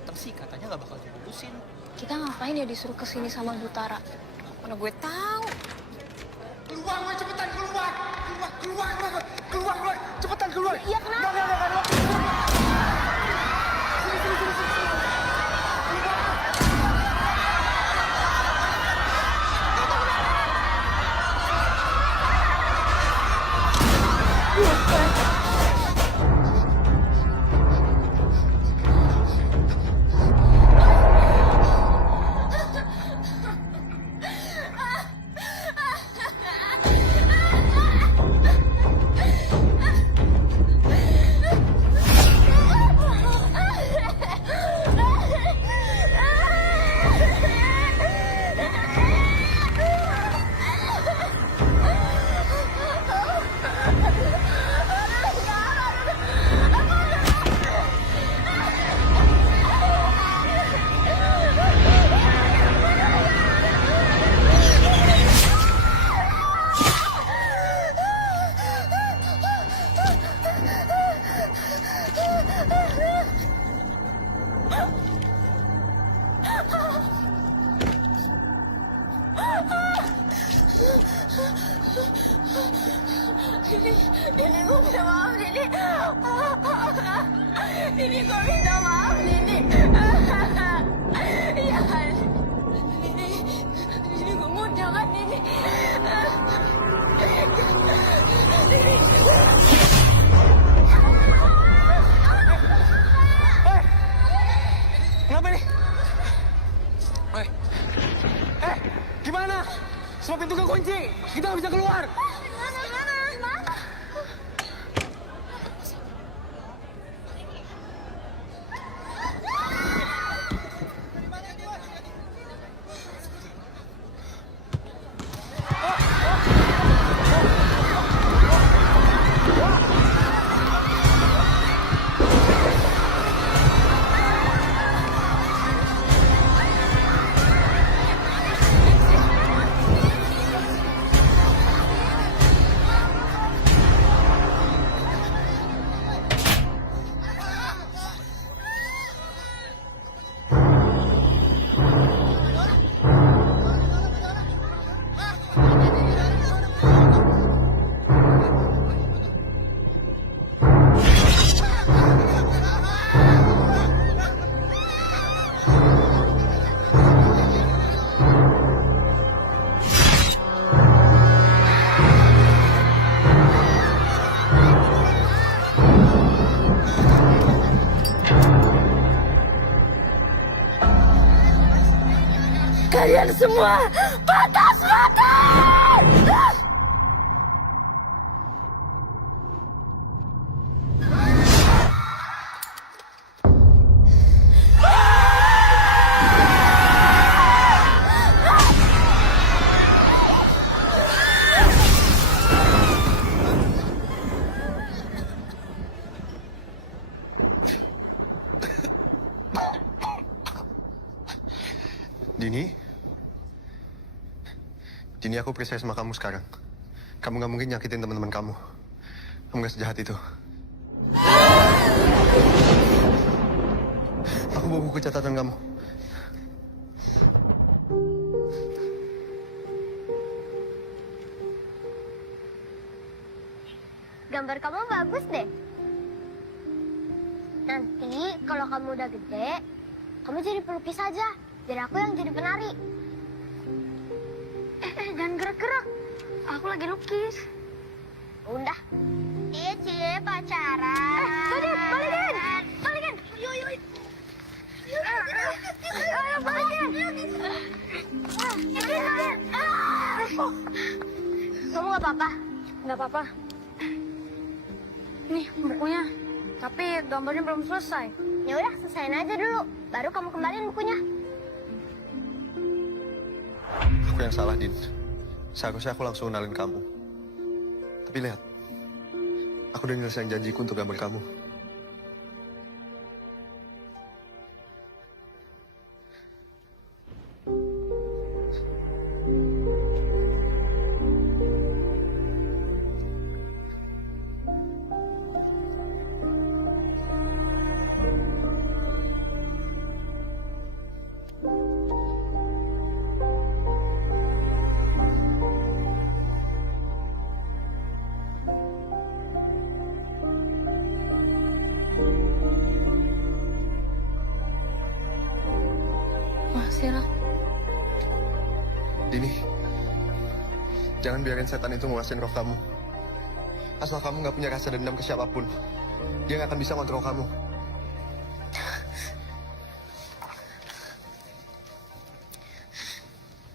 Datang sih, katanya nggak bakal dilulusin. Kita ngapain ya disuruh kesini sama Butara? Mana gue tahu. Keluar, woy, cepetan keluar! Keluar, cepetan keluar! Iya, kenapa? Enggak. Dini, gue minta maaf, Dini. Dini, gue minta maaf, Dini. Ya kan? Dini, gue mau jangan, Dini. Kenapa nih? Gimana? Semua pintu kekunci. Kita nggak bisa keluar. Kalian semua pantas mati! Dini, aku percaya sama kamu sekarang. Kamu gak mungkin nyakitin teman-teman kamu. Kamu gak sejahat itu. Aku bawa buku catatan kamu. Gambar kamu bagus deh. Nanti kalau kamu udah gede, kamu jadi pelukis aja. Biar aku yang jadi penari. Jangan gerak-gerak. Aku lagi lukis. Udah. Cie pacaran. Balikin. Balikin. Yuk. Ayo, balikin. Kamu gak apa-apa? Nggak apa-apa. Nih bukunya. Tapi gambarnya belum selesai. Ya udah, selesain aja dulu. Baru kamu kembaliin bukunya. Aku yang salah, Din. Seharusnya aku langsung kenalin kamu. Tapi lihat, aku udah nyelesain janjiku untuk gambar kamu. Dini, jangan biarin setan itu nguasain roh kamu. Asal kamu nggak punya rasa dendam ke siapapun, dia nggak akan bisa ngontrol kamu.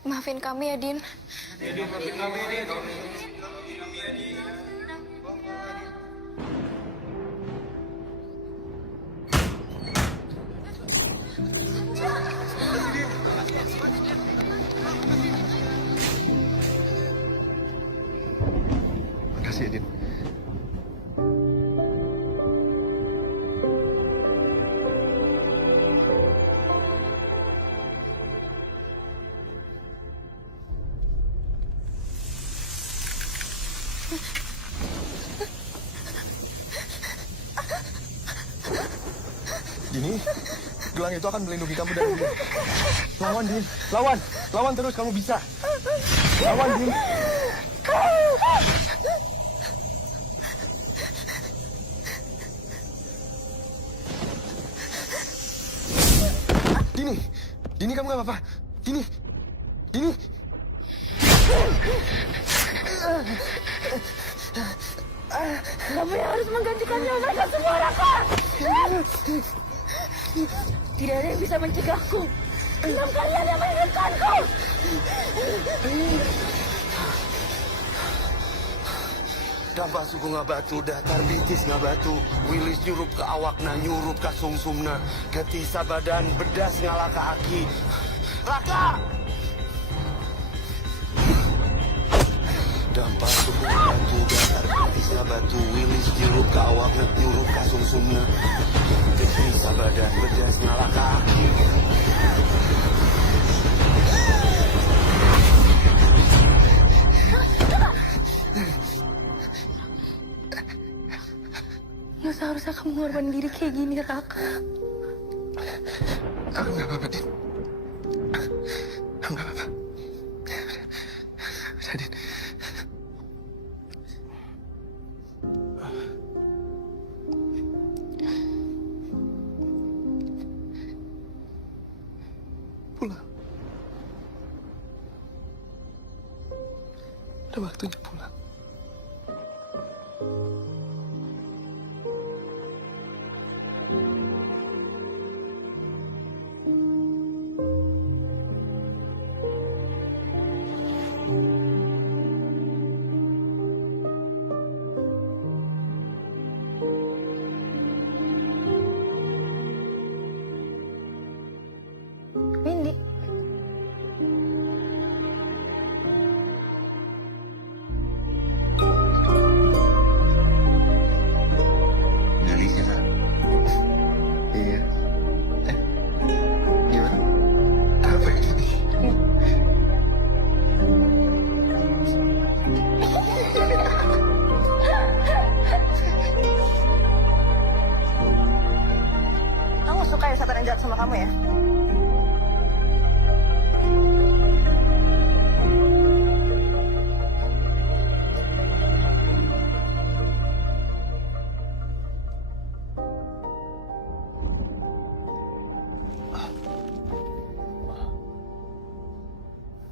Maafin kami ya, Din. Maafin kami, Din. Makasih ya, Din. Dini, gelang itu akan melindungi kamu dari dia. Lawan, Din. Lawan. Lawan terus, kamu bisa. Lawan, Din. Dini. Dini, kamu gak apa-apa. Dini. Dini. Kamu yang harus menggantikannya mereka semua, Raka. Tidak ada yang bisa mencegahku. Diam kalian yang menginginkanku. Dampak suku ngabatu, datar bitis ngabatu, wilis nyurup ke awakna, nyurup ke sumsumna, getisa badan, bedas ngalah ke aki. Raka! Dampak suku ngabatu, datar bitis ngabatu, wilis nyurup ke awakna, nyurup ke sumsumna, getisa badan, bedas ngalah ke aki. Nggak seharusnya kamu mengorbankan diri kayak gini, Raka. Aku nggak apa-apa, Din. Aku nggak apa-apa. Udah, Din. Pulang. Udah waktunya pulang. siapa yang jahat sama kamu ya?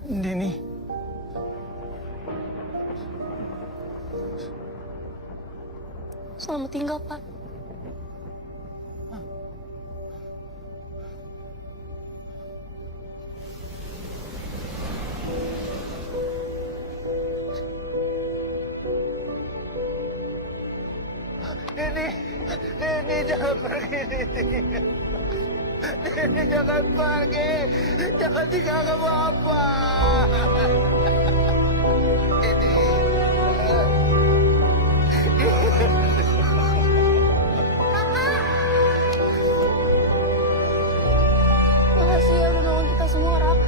Dini. Selamat tinggal, Pak. Dini jangan pergi, Dini. Dini jangan pergi. Jangan tinggalkan Bapak. Dini. Makasih ya udah nolong kita semua, Rak.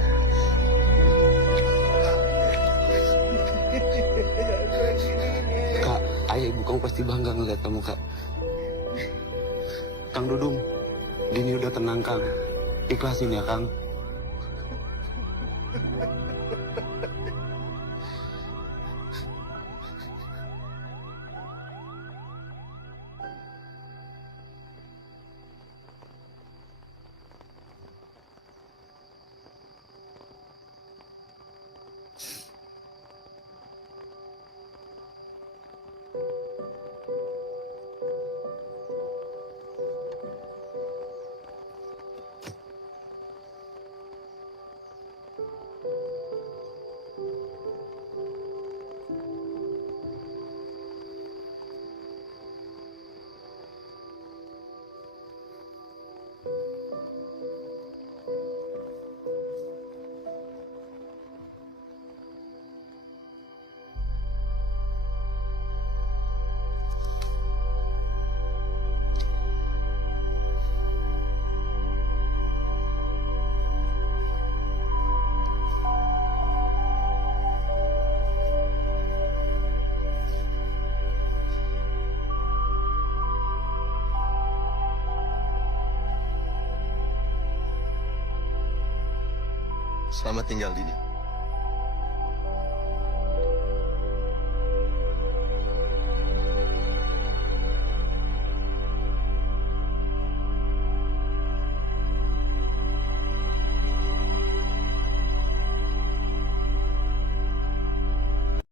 Kak, ayah ibu kamu pasti bangga ngeliat kamu, Kak. Kang Dudung, Dini udah tenang, Kang. Ikhlasin ya, Kang. Selamat tinggal, Dini.